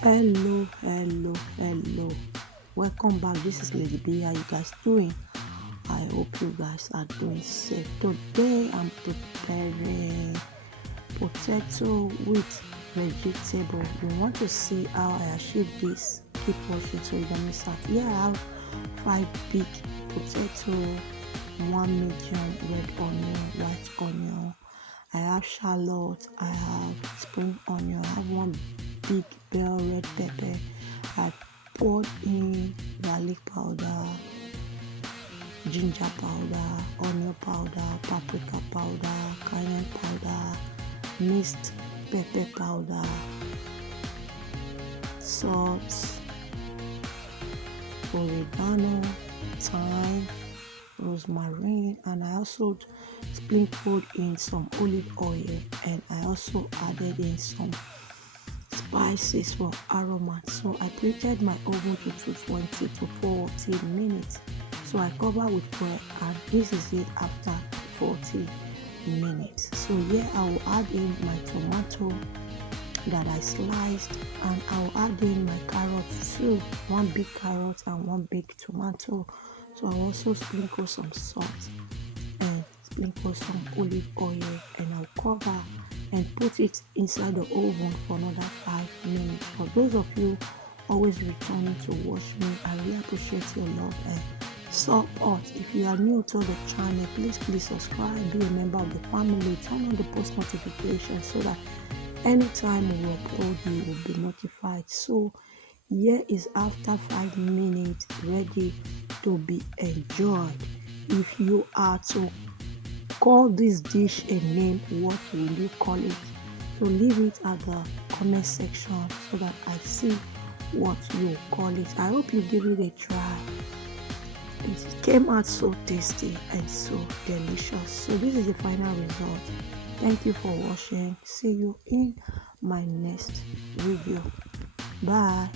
Hello. Welcome back. This is Lady B. How you guys doing? I hope you guys are doing safe. Today I'm preparing potato with vegetable. You want to see how I achieve this? Keep watching so you don't miss out. Here I have 5 big potato, 1 medium red onion, white onion. I have shallot, I have spring onion, I have 1 big bell red pepper. I poured in garlic powder, ginger powder, onion powder, paprika powder, cayenne powder, mixed pepper powder, salt, oregano, thyme, rosemarine, and I also sprinkled in some olive oil, and I also added in some spices for aromat. So I preheated my oven to 220 to 40 minutes. So I cover with oil, and this is it after 40 minutes. So here I will add in my tomato that I sliced, and I'll add in my carrots too, 1 big carrot and 1 big tomato. So I'll also sprinkle some salt and sprinkle some olive oil, and I'll cover and put it inside the oven for another 5 minutes. For those of you always returning to watch me, I really appreciate your love and support. If you are new to the channel, please subscribe, be a member of the family, turn on the post notification so that anytime we upload you will be notified. So here is after 5 minutes, ready to be enjoyed. If you are to call this dish a name, what will you call it? So leave it at the comment section so that I see what you call it. I hope you give it a try. It came out so tasty and so delicious. So this is the final result. Thank you for watching. See you in my next video. Bye.